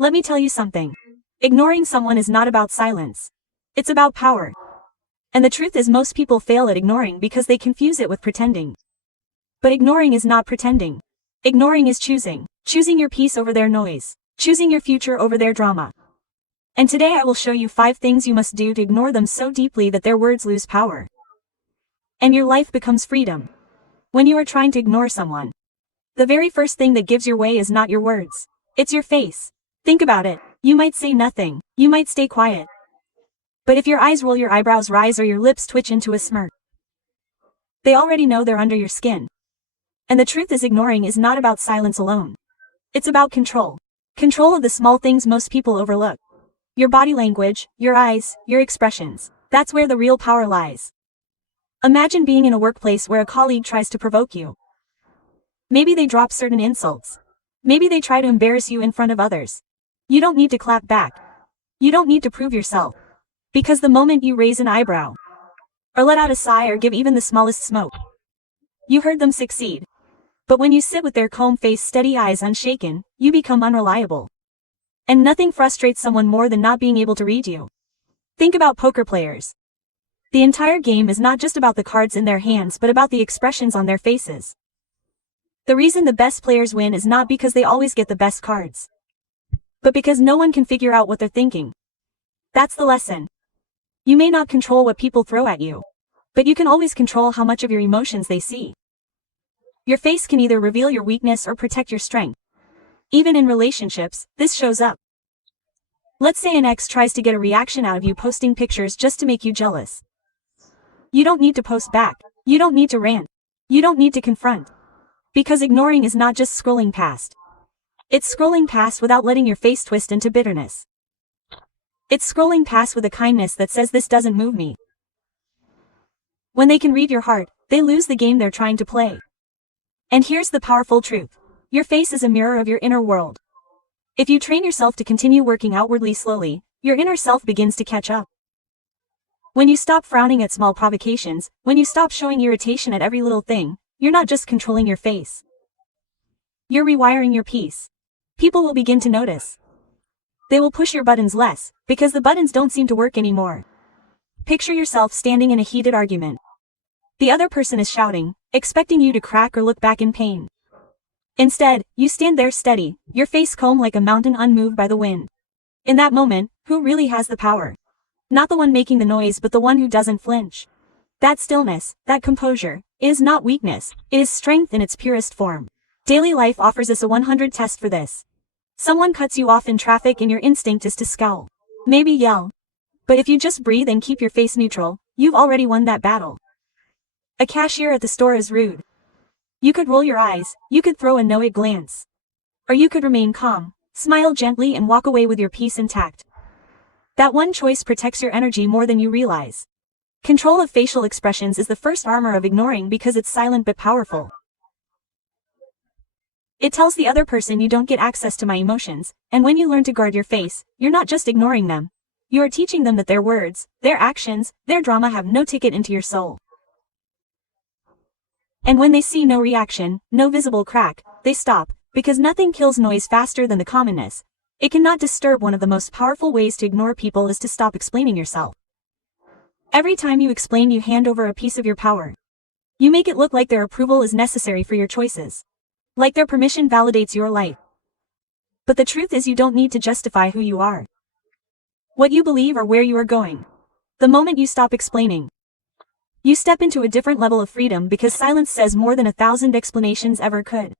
Let me tell you something. Ignoring someone is not about silence. It's about power. And the truth is most people fail at ignoring because they confuse it with pretending. But ignoring is not pretending. Ignoring is choosing. Choosing your peace over their noise. Choosing your future over their drama. And today I will show you 5 things you must do to ignore them so deeply that their words lose power. And your life becomes freedom. When you are trying to ignore someone, the very first thing that gives your way is not your words. It's your face. Think about it. You might say nothing. You might stay quiet. But if your eyes roll, your eyebrows rise, or your lips twitch into a smirk, they already know they're under your skin. And the truth is, ignoring is not about silence alone. It's about control. Control of the small things most people overlook. Your body language, your eyes, your expressions. That's where the real power lies. Imagine being in a workplace where a colleague tries to provoke you. Maybe they drop certain insults. Maybe they try to embarrass you in front of others. You don't need to clap back. You don't need to prove yourself. Because the moment you raise an eyebrow, or let out a sigh, or give even the smallest smoke, you heard them succeed. But when you sit with their calm face, steady eyes unshaken, you become unreliable. And nothing frustrates someone more than not being able to read you. Think about poker players. The entire game is not just about the cards in their hands but about the expressions on their faces. The reason the best players win is not because they always get the best cards, but because no one can figure out what they're thinking. That's the lesson. You may not control what people throw at you, but you can always control how much of your emotions they see. Your face can either reveal your weakness or protect your strength. Even in relationships, this shows up. Let's say an ex tries to get a reaction out of you posting pictures just to make you jealous. You don't need to post back. You don't need to rant. You don't need to confront. Because ignoring is not just scrolling past. It's scrolling past without letting your face twist into bitterness. It's scrolling past with a kindness that says, "This doesn't move me." When they can read your heart, they lose the game they're trying to play. And here's the powerful truth. Your face is a mirror of your inner world. If you train yourself to continue working outwardly slowly, your inner self begins to catch up. When you stop frowning at small provocations, when you stop showing irritation at every little thing, you're not just controlling your face. You're rewiring your peace. People will begin to notice. They will push your buttons less, because the buttons don't seem to work anymore. Picture yourself standing in a heated argument. The other person is shouting, expecting you to crack or look back in pain. Instead, you stand there steady, your face calm like a mountain unmoved by the wind. In that moment, who really has the power? Not the one making the noise, but the one who doesn't flinch. That stillness, that composure, is not weakness, it is strength in its purest form. Daily life offers us a 100 test for this. Someone cuts you off in traffic and your instinct is to scowl. Maybe yell. But if you just breathe and keep your face neutral, you've already won that battle. A cashier at the store is rude. You could roll your eyes, you could throw a knowing glance. Or you could remain calm, smile gently and walk away with your peace intact. That one choice protects your energy more than you realize. Control of facial expressions is the first armor of ignoring because it's silent but powerful. It tells the other person, you don't get access to my emotions, and when you learn to guard your face, you're not just ignoring them. You are teaching them that their words, their actions, their drama have no ticket into your soul. And when they see no reaction, no visible crack, they stop, because nothing kills noise faster than the commonness. It cannot disturb. One of the most powerful ways to ignore people is to stop explaining yourself. Every time you explain, you hand over a piece of your power. You make it look like their approval is necessary for your choices. Like their permission validates your life. But the truth is, you don't need to justify who you are, what you believe, or where you are going. The moment you stop explaining, you step into a different level of freedom, because silence says more than 1,000 explanations ever could.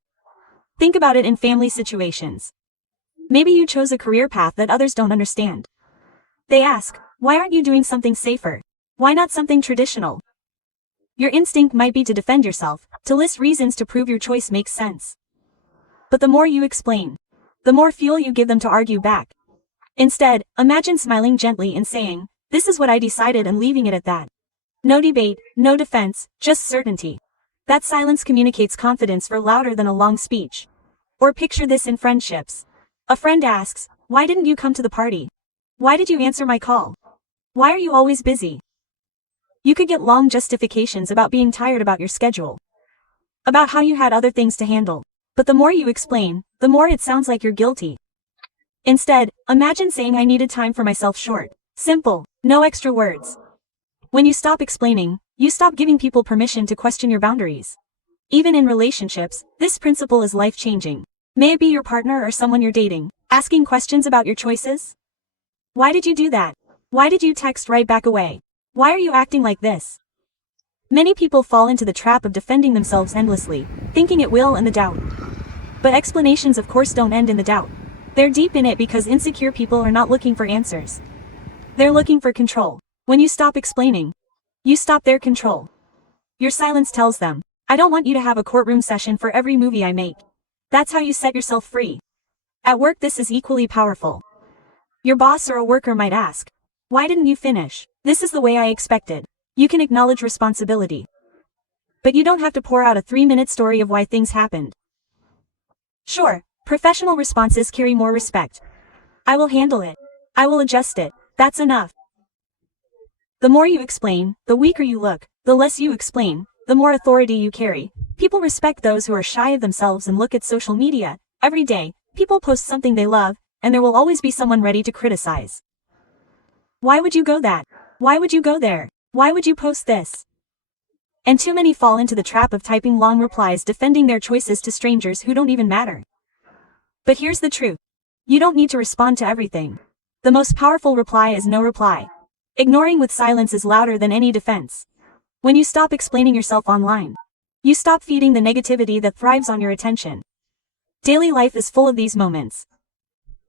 Think about it in family situations. Maybe you chose a career path that others don't understand. They ask, why aren't you doing something safer? Why not something traditional? Your instinct might be to defend yourself, to list reasons to prove your choice makes sense. But the more you explain, the more fuel you give them to argue back. Instead, imagine smiling gently and saying, "This is what I decided," and leaving it at that. No debate, no defense, just certainty. That silence communicates confidence far louder than a long speech. Or picture this in friendships. A friend asks, "Why didn't you come to the party? Why did you answer my call? Why are you always busy?" You could get long justifications about being tired, about your schedule, about how you had other things to handle. But the more you explain, the more it sounds like you're guilty. Instead, imagine saying I needed time for myself short. Simple. No extra words. When you stop explaining, you stop giving people permission to question your boundaries. Even in relationships, this principle is life-changing. May it be your partner or someone you're dating, asking questions about your choices? Why did you do that? Why did you text right back away? Why are you acting like this? Many people fall into the trap of defending themselves endlessly, thinking it will and the doubt. But explanations of course don't end in the doubt. They're deep in it because insecure people are not looking for answers. They're looking for control. When you stop explaining, you stop their control. Your silence tells them, I don't want you to have a courtroom session for every movie I make. That's how you set yourself free. At work this is equally powerful. Your boss or a worker might ask, why didn't you finish? This is the way I expected. You can acknowledge responsibility. But you don't have to pour out a 3-minute story of why things happened. Sure, professional responses carry more respect. I will handle it. I will adjust it. That's enough. The more you explain, the weaker you look. The less you explain, the more authority you carry. People respect those who are shy of themselves and look at social media. Every day, people post something they love, and there will always be someone ready to criticize. Why would you go that? Why would you go there? Why would you post this? And too many fall into the trap of typing long replies defending their choices to strangers who don't even matter. But here's the truth. You don't need to respond to everything. The most powerful reply is no reply. Ignoring with silence is louder than any defense. When you stop explaining yourself online, you stop feeding the negativity that thrives on your attention. Daily life is full of these moments.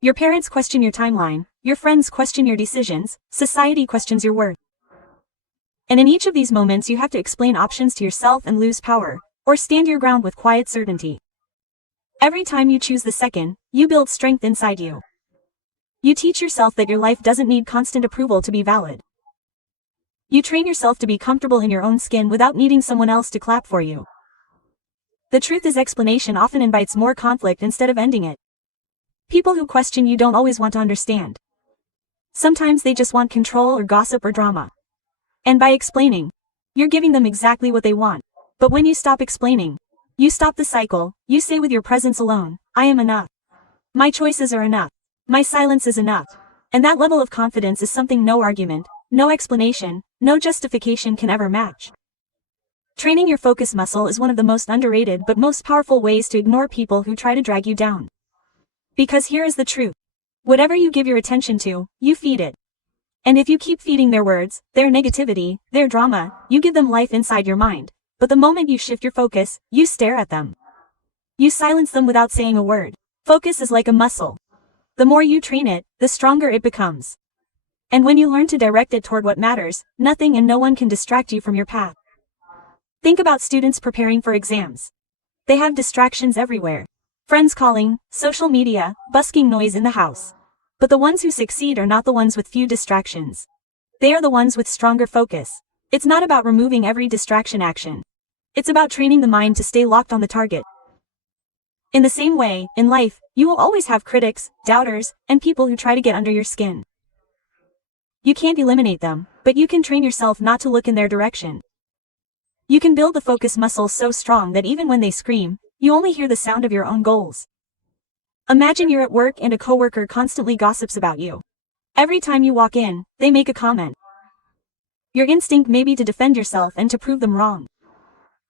Your parents question your timeline, your friends question your decisions, society questions your worth. And in each of these moments you have to explain options to yourself and lose power, or stand your ground with quiet certainty. Every time you choose the second, you build strength inside you. You teach yourself that your life doesn't need constant approval to be valid. You train yourself to be comfortable in your own skin without needing someone else to clap for you. The truth is explanation often invites more conflict instead of ending it. People who question you don't always want to understand. Sometimes they just want control or gossip or drama. And by explaining, you're giving them exactly what they want. But when you stop explaining, you stop the cycle. You say with your presence alone, I am enough. My choices are enough. My silence is enough. And that level of confidence is something no argument, no explanation, no justification can ever match. Training your focus muscle is one of the most underrated but most powerful ways to ignore people who try to drag you down. Because here is the truth. Whatever you give your attention to, you feed it. And if you keep feeding their words, their negativity, their drama, you give them life inside your mind. But the moment you shift your focus, you stare at them. You silence them without saying a word. Focus is like a muscle. The more you train it, the stronger it becomes. And when you learn to direct it toward what matters, nothing and no one can distract you from your path. Think about students preparing for exams. They have distractions everywhere. Friends calling, social media, busking noise in the house. But the ones who succeed are not the ones with few distractions. They are the ones with stronger focus. It's not about removing every distraction action. It's about training the mind to stay locked on the target. In the same way, in life, you will always have critics, doubters, and people who try to get under your skin. You can't eliminate them, but you can train yourself not to look in their direction. You can build the focus muscle so strong that even when they scream, you only hear the sound of your own goals. Imagine you're at work and a coworker constantly gossips about you. Every time you walk in, they make a comment. Your instinct may be to defend yourself and to prove them wrong.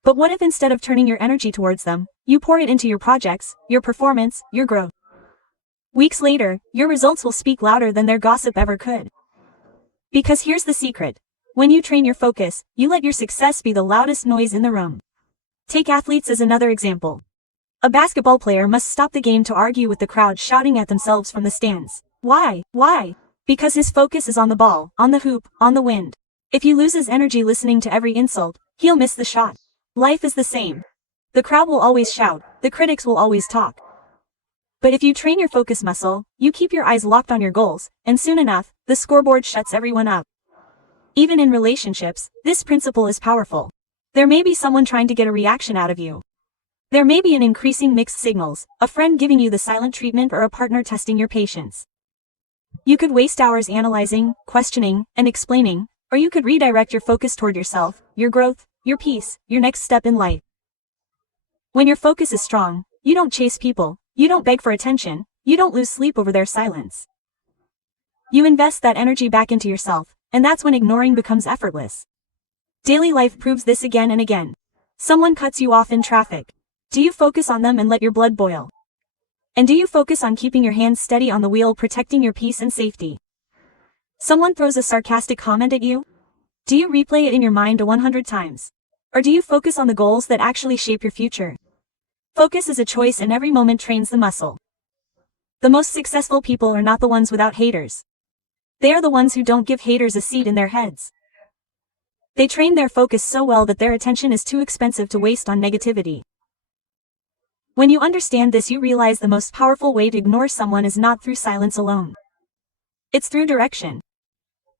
But what if instead of turning your energy towards them, you pour it into your projects, your performance, your growth? Weeks later, your results will speak louder than their gossip ever could. Because here's the secret. When you train your focus, you let your success be the loudest noise in the room. Take athletes as another example. A basketball player must stop the game to argue with the crowd shouting at themselves from the stands. Why? Why? Because his focus is on the ball, on the hoop, on the wind. If he loses energy listening to every insult, he'll miss the shot. Life is the same. The crowd will always shout, the critics will always talk. But if you train your focus muscle, you keep your eyes locked on your goals, and soon enough, the scoreboard shuts everyone up. Even in relationships, this principle is powerful. There may be someone trying to get a reaction out of you. There may be an increasing mixed signals, a friend giving you the silent treatment or a partner testing your patience. You could waste hours analyzing, questioning, and explaining, or you could redirect your focus toward yourself, your growth, your peace, your next step in life. When your focus is strong, you don't chase people, you don't beg for attention, you don't lose sleep over their silence. You invest that energy back into yourself, and that's when ignoring becomes effortless. Daily life proves this again and again. Someone cuts you off in traffic. Do you focus on them and let your blood boil? And do you focus on keeping your hands steady on the wheel, protecting your peace and safety? Someone throws a sarcastic comment at you? Do you replay it in your mind 100 times? Or do you focus on the goals that actually shape your future? Focus is a choice, and every moment trains the muscle. The most successful people are not the ones without haters. They are the ones who don't give haters a seat in their heads. They train their focus so well that their attention is too expensive to waste on negativity. When you understand this, you realize the most powerful way to ignore someone is not through silence alone. It's through direction.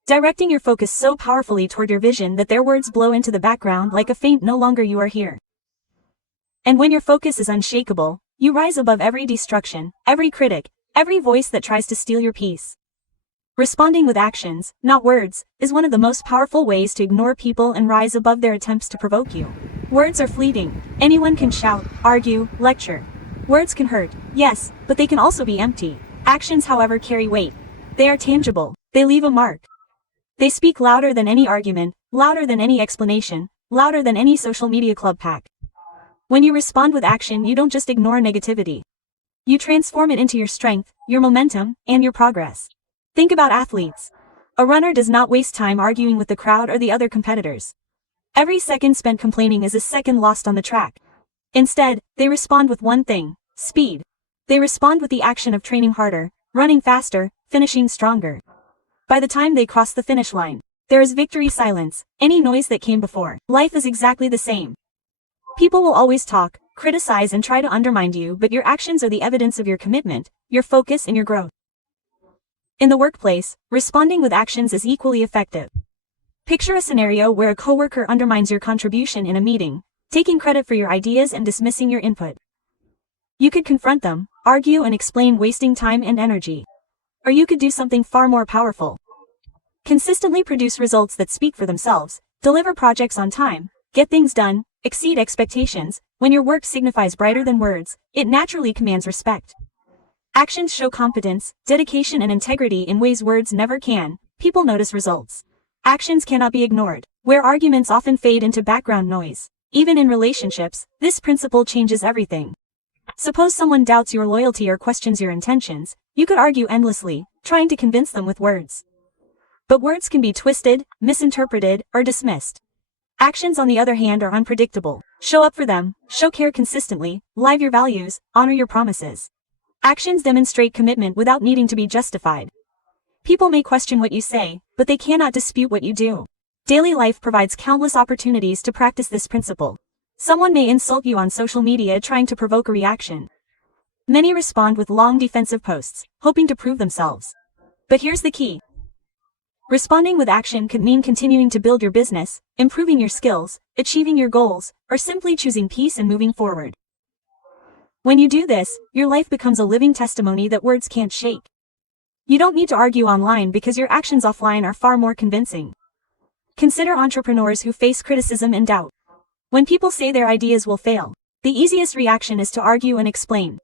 Directing your focus so powerfully toward your vision that their words blow into the background like a faint "no longer you are here." And when your focus is unshakable, you rise above every destruction, every critic, every voice that tries to steal your peace. Responding with actions, not words, is one of the most powerful ways to ignore people and rise above their attempts to provoke you. Words are fleeting. Anyone can shout, argue, lecture. Words can hurt, yes, but they can also be empty. Actions, however, carry weight. They are tangible. They leave a mark. They speak louder than any argument, louder than any explanation, louder than any social media club pack. When you respond with action, you don't just ignore negativity. You transform it into your strength, your momentum, and your progress. Think about athletes. A runner does not waste time arguing with the crowd or the other competitors. Every second spent complaining is a second lost on the track. Instead, they respond with one thing: speed. They respond with the action of training harder, running faster, finishing stronger. By the time they cross the finish line, there is victory silence, any noise that came before. Life is exactly the same. People will always talk, criticize, and try to undermine you, but your actions are the evidence of your commitment, your focus, and your growth. In the workplace, responding with actions is equally effective. Picture a scenario where a coworker undermines your contribution in a meeting, taking credit for your ideas and dismissing your input. You could confront them, argue and explain, wasting time and energy. Or you could do something far more powerful. Consistently produce results that speak for themselves, deliver projects on time, get things done, exceed expectations. When your work signifies brighter than words, it naturally commands respect. Actions show competence, dedication, and integrity in ways words never can. People notice results. Actions cannot be ignored. Where arguments often fade into background noise. Even in relationships, this principle changes everything. Suppose someone doubts your loyalty or questions your intentions. You could argue endlessly, trying to convince them with words. But words can be twisted, misinterpreted, or dismissed. Actions, on the other hand, are unpredictable. Show up for them, show care consistently, live your values, honor your promises. Actions demonstrate commitment without needing to be justified. People may question what you say, but they cannot dispute what you do. Daily life provides countless opportunities to practice this principle. Someone may insult you on social media trying to provoke a reaction. Many respond with long defensive posts, hoping to prove themselves. But here's the key. Responding with action could mean continuing to build your business, improving your skills, achieving your goals, or simply choosing peace and moving forward. When you do this, your life becomes a living testimony that words can't shake. You don't need to argue online because your actions offline are far more convincing. Consider entrepreneurs who face criticism and doubt. When people say their ideas will fail, the easiest reaction is to argue and explain.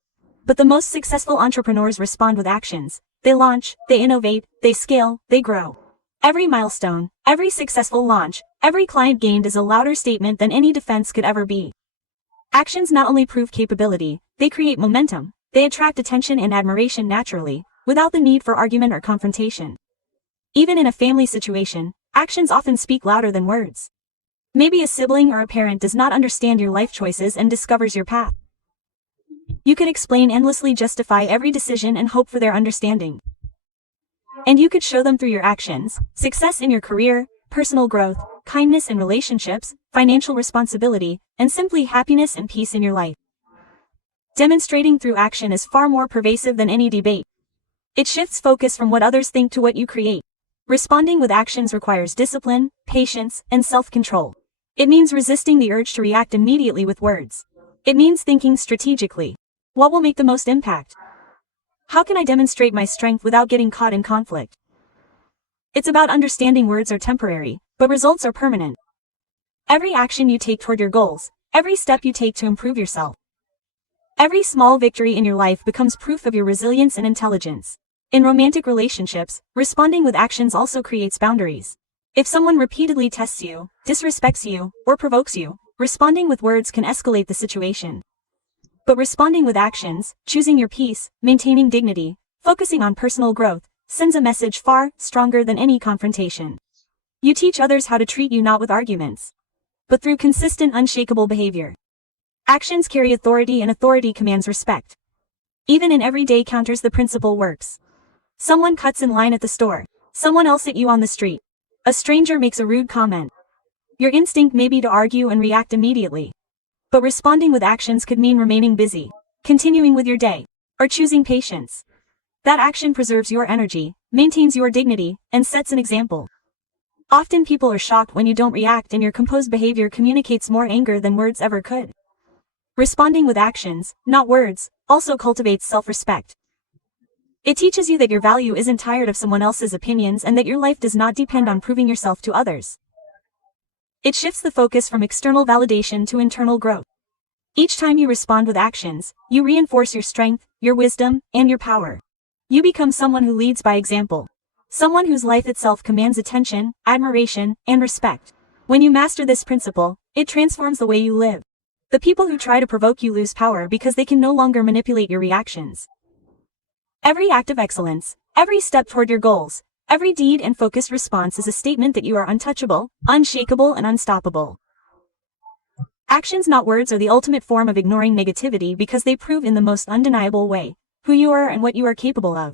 But the most successful entrepreneurs respond with actions. They launch, they innovate, they scale, they grow. Every milestone, every successful launch, every client gained is a louder statement than any defense could ever be. Actions not only prove capability, they create momentum. They attract attention and admiration naturally, without the need for argument or confrontation. Even in a family situation, actions often speak louder than words. Maybe a sibling or a parent does not understand your life choices and discovers your path. You could explain endlessly, justify every decision, and hope for their understanding. And you could show them through your actions, success in your career, personal growth, kindness in relationships, financial responsibility, and simply happiness and peace in your life. Demonstrating through action is far more pervasive than any debate. It shifts focus from what others think to what you create. Responding with actions requires discipline, patience, and self-control. It means resisting the urge to react immediately with words. It means thinking strategically. What will make the most impact? How can I demonstrate my strength without getting caught in conflict? It's about understanding words are temporary, but results are permanent. Every action you take toward your goals, every step you take to improve yourself, Every small victory in your life becomes proof of your resilience and intelligence. In romantic relationships, responding with actions also creates boundaries. If someone repeatedly tests you, disrespects you, or provokes you, responding with words can escalate the situation. But responding with actions, choosing your peace, maintaining dignity, focusing on personal growth, sends a message far stronger than any confrontation. You teach others how to treat you not with arguments, but through consistent, unshakable behavior. Actions carry authority and authority commands respect. Even in everyday encounters the principle works. Someone cuts in line at the store. Someone else at you on the street. A stranger makes a rude comment. Your instinct may be to argue and react immediately. But responding with actions could mean remaining busy, continuing with your day, or choosing patience. That action preserves your energy, maintains your dignity, and sets an example. Often people are shocked when you don't react, and your composed behavior communicates more anger than words ever could. Responding with actions, not words, also cultivates self-respect. It teaches you that your value isn't tied of someone else's opinions and that your life does not depend on proving yourself to others. It shifts the focus from external validation to internal growth. Each time you respond with actions, you reinforce your strength, your wisdom, and your power. You become someone who leads by example. Someone whose life itself commands attention, admiration, and respect. When you master this principle, it transforms the way you live. The people who try to provoke you lose power because they can no longer manipulate your reactions. Every act of excellence, every step toward your goals, every deed and focused response is a statement that you are untouchable, unshakable, and unstoppable. Actions, not words, are the ultimate form of ignoring negativity because they prove in the most undeniable way who you are and what you are capable of.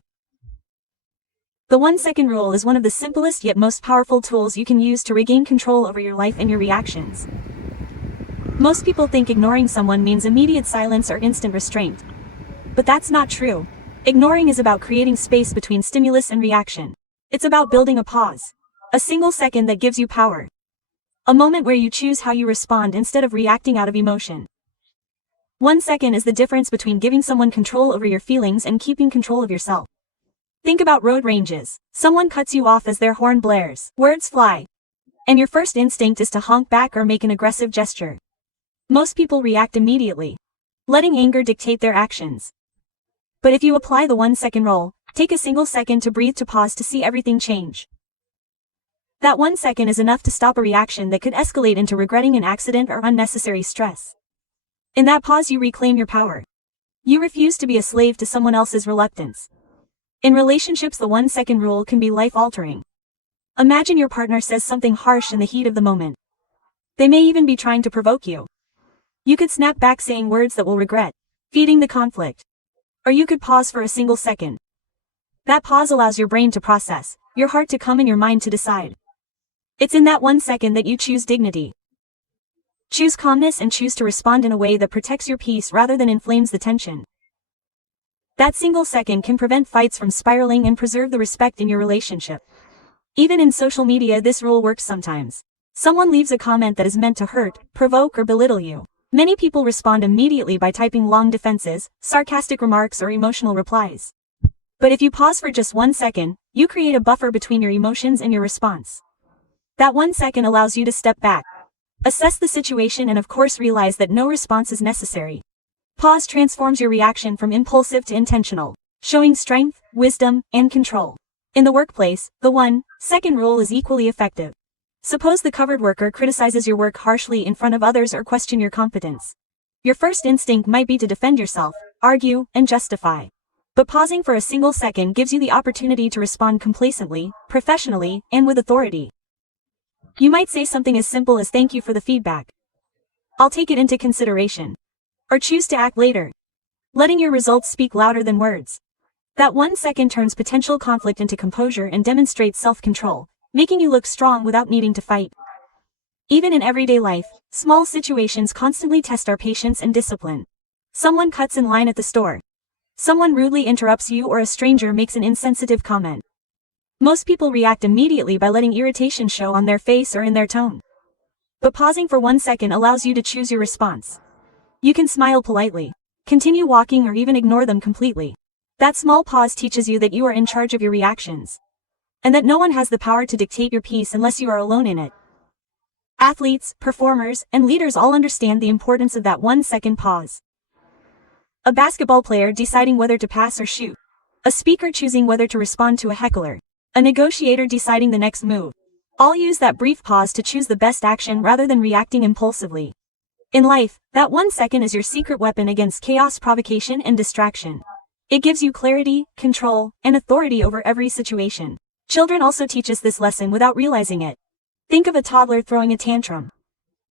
The 1-second rule is one of the simplest yet most powerful tools you can use to regain control over your life and your reactions. Most people think ignoring someone means immediate silence or instant restraint. But that's not true. Ignoring is about creating space between stimulus and reaction. It's about building a pause. A single second that gives you power. A moment where you choose how you respond instead of reacting out of emotion. 1 second is the difference between giving someone control over your feelings and keeping control of yourself. Think about road ranges. Someone cuts you off as their horn blares. Words fly. And your first instinct is to honk back or make an aggressive gesture. Most people react immediately, letting anger dictate their actions. But if you apply the 1-second rule, take a single second to breathe, to pause, to see everything change. That 1 second is enough to stop a reaction that could escalate into regretting an accident or unnecessary stress. In that pause you reclaim your power. You refuse to be a slave to someone else's reluctance. In relationships the 1-second rule can be life-altering. Imagine your partner says something harsh in the heat of the moment. They may even be trying to provoke you. You could snap back saying words that will regret, feeding the conflict. Or you could pause for a single second. That pause allows your brain to process, your heart to come, and your mind to decide. It's in that 1 second that you choose dignity. Choose calmness and choose to respond in a way that protects your peace rather than inflames the tension. That single second can prevent fights from spiraling and preserve the respect in your relationship. Even in social media this rule works sometimes. Someone leaves a comment that is meant to hurt, provoke, or belittle you. Many people respond immediately by typing long defenses, sarcastic remarks, or emotional replies. But if you pause for just 1 second, you create a buffer between your emotions and your response. That 1 second allows you to step back, assess the situation, and of course realize that no response is necessary. Pause transforms your reaction from impulsive to intentional, showing strength, wisdom, and control. In the workplace, the 1-second rule is equally effective. Suppose the covered worker criticizes your work harshly in front of others or question your competence. Your first instinct might be to defend yourself, argue, and justify. But pausing for a single second gives you the opportunity to respond complacently, professionally, and with authority. You might say something as simple as "Thank you for the feedback. I'll take it into consideration." Or choose to act later, letting your results speak louder than words. That 1 second turns potential conflict into composure and demonstrates self-control, making you look strong without needing to fight. Even in everyday life, small situations constantly test our patience and discipline. Someone cuts in line at the store. Someone rudely interrupts you, or a stranger makes an insensitive comment. Most people react immediately by letting irritation show on their face or in their tone. But pausing for 1 second allows you to choose your response. You can smile politely, continue walking, or even ignore them completely. That small pause teaches you that you are in charge of your reactions, and that no one has the power to dictate your peace unless you are alone in it. Athletes, performers, and leaders all understand the importance of that 1 second pause. A basketball player deciding whether to pass or shoot. A speaker choosing whether to respond to a heckler. A negotiator deciding the next move. All use that brief pause to choose the best action rather than reacting impulsively. In life, that 1 second is your secret weapon against chaos, provocation, and distraction. It gives you clarity, control, and authority over every situation. Children also teach us this lesson without realizing it. Think of a toddler throwing a tantrum.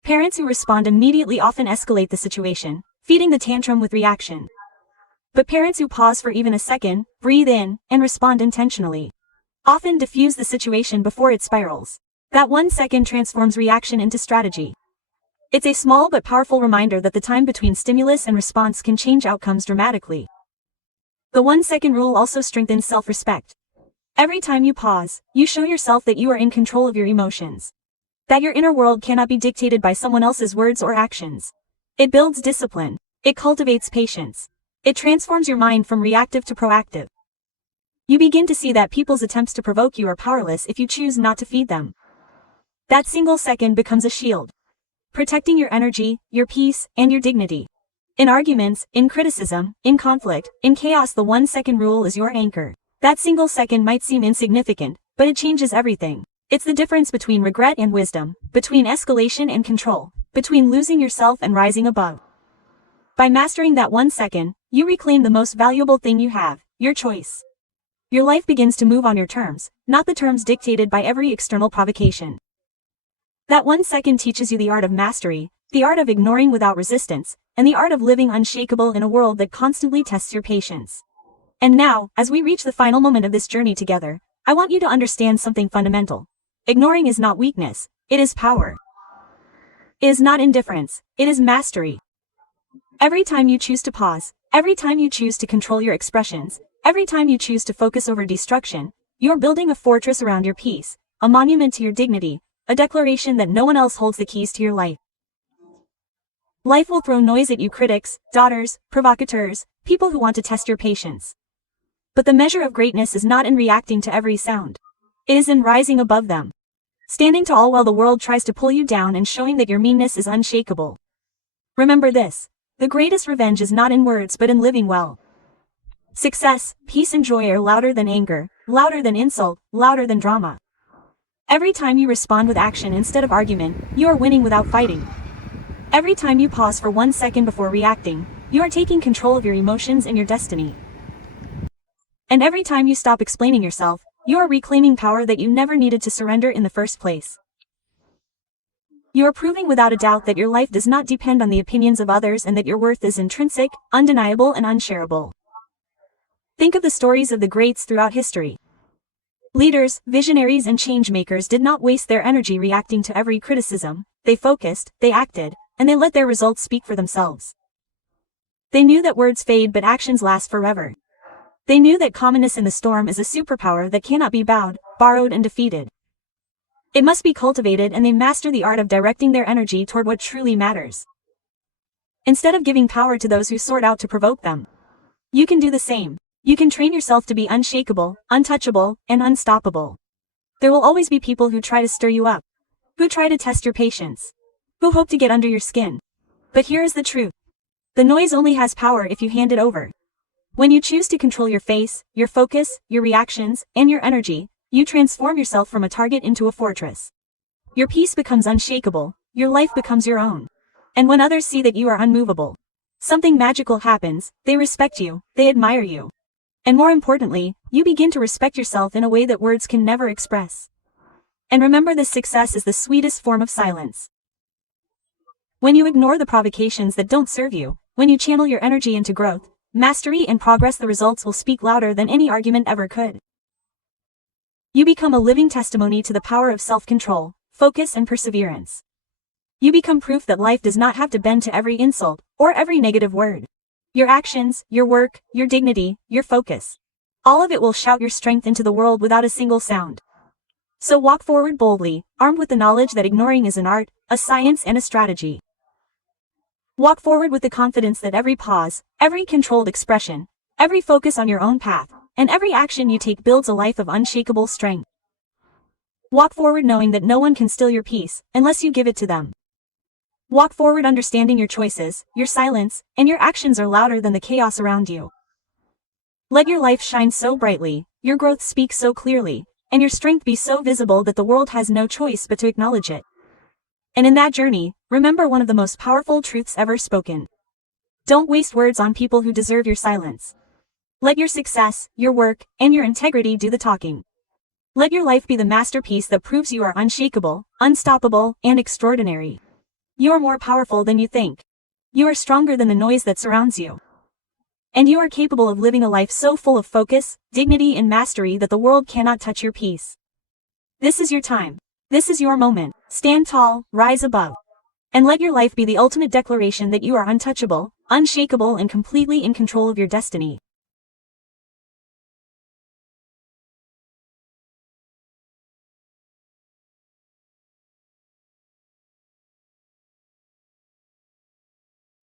Parents who respond immediately often escalate the situation, feeding the tantrum with reaction. But parents who pause for even a second, breathe in, and respond intentionally, often diffuse the situation before it spirals. That 1 second transforms reaction into strategy. It's a small but powerful reminder that the time between stimulus and response can change outcomes dramatically. The 1 second rule also strengthens self-respect. Every time you pause, you show yourself that you are in control of your emotions. That your inner world cannot be dictated by someone else's words or actions. It builds discipline. It cultivates patience. It transforms your mind from reactive to proactive. You begin to see that people's attempts to provoke you are powerless if you choose not to feed them. That single second becomes a shield, protecting your energy, your peace, and your dignity. In arguments, in criticism, in conflict, in chaos, the 1 second rule is your anchor. That single second might seem insignificant, but it changes everything. It's the difference between regret and wisdom, between escalation and control, between losing yourself and rising above. By mastering that 1 second, you reclaim the most valuable thing you have, your choice. Your life begins to move on your terms, not the terms dictated by every external provocation. That 1 second teaches you the art of mastery, the art of ignoring without resistance, and the art of living unshakable in a world that constantly tests your patience. And now, as we reach the final moment of this journey together, I want you to understand something fundamental. Ignoring is not weakness, it is power. It is not indifference, it is mastery. Every time you choose to pause, every time you choose to control your expressions, every time you choose to focus over destruction, you're building a fortress around your peace, a monument to your dignity, a declaration that no one else holds the keys to your life. Life will throw noise at you, critics, doubters, provocateurs, people who want to test your patience. But the measure of greatness is not in reacting to every sound. It is in rising above them. Standing tall while the world tries to pull you down and showing that your meanness is unshakable. Remember this: the greatest revenge is not in words but in living well. Success, peace and joy are louder than anger, louder than insult, louder than drama. Every time you respond with action instead of argument, you are winning without fighting. Every time you pause for 1 second before reacting, you are taking control of your emotions and your destiny. And every time you stop explaining yourself, you are reclaiming power that you never needed to surrender in the first place. You are proving without a doubt that your life does not depend on the opinions of others and that your worth is intrinsic, undeniable and unshareable. Think of the stories of the greats throughout history. Leaders, visionaries and change-makers did not waste their energy reacting to every criticism. They focused, they acted, and they let their results speak for themselves. They knew that words fade but actions last forever. They knew that calmness in the storm is a superpower that cannot be bowed, borrowed and defeated. It must be cultivated, and they master the art of directing their energy toward what truly matters. Instead of giving power to those who sort out to provoke them, you can do the same. You can train yourself to be unshakable, untouchable, and unstoppable. There will always be people who try to stir you up, who try to test your patience, who hope to get under your skin. But here is the truth. The noise only has power if you hand it over. When you choose to control your face, your focus, your reactions, and your energy, you transform yourself from a target into a fortress. Your peace becomes unshakable, your life becomes your own. And when others see that you are unmovable, something magical happens. They respect you, they admire you. And more importantly, you begin to respect yourself in a way that words can never express. And remember, this success is the sweetest form of silence. When you ignore the provocations that don't serve you, when you channel your energy into growth, mastery and progress, the results will speak louder than any argument ever could. You become a living testimony to the power of self-control, focus and perseverance. You become proof that life does not have to bend to every insult or every negative word. Your actions, your work, your dignity, your focus, all of it will shout your strength into the world without a single sound. So walk forward boldly, armed with the knowledge that ignoring is an art, a science and a strategy. Walk forward with the confidence that every pause, every controlled expression, every focus on your own path, and every action you take builds a life of unshakable strength. Walk forward knowing that no one can steal your peace unless you give it to them. Walk forward understanding your choices, your silence, and your actions are louder than the chaos around you. Let your life shine so brightly, your growth speak so clearly, and your strength be so visible that the world has no choice but to acknowledge it. And in that journey, remember one of the most powerful truths ever spoken. Don't waste words on people who deserve your silence. Let your success, your work, and your integrity do the talking. Let your life be the masterpiece that proves you are unshakable, unstoppable, and extraordinary. You are more powerful than you think. You are stronger than the noise that surrounds you. And you are capable of living a life so full of focus, dignity, and mastery that the world cannot touch your peace. This is your time. This is your moment. Stand tall, rise above. And let your life be the ultimate declaration that you are untouchable, unshakable, and completely in control of your destiny.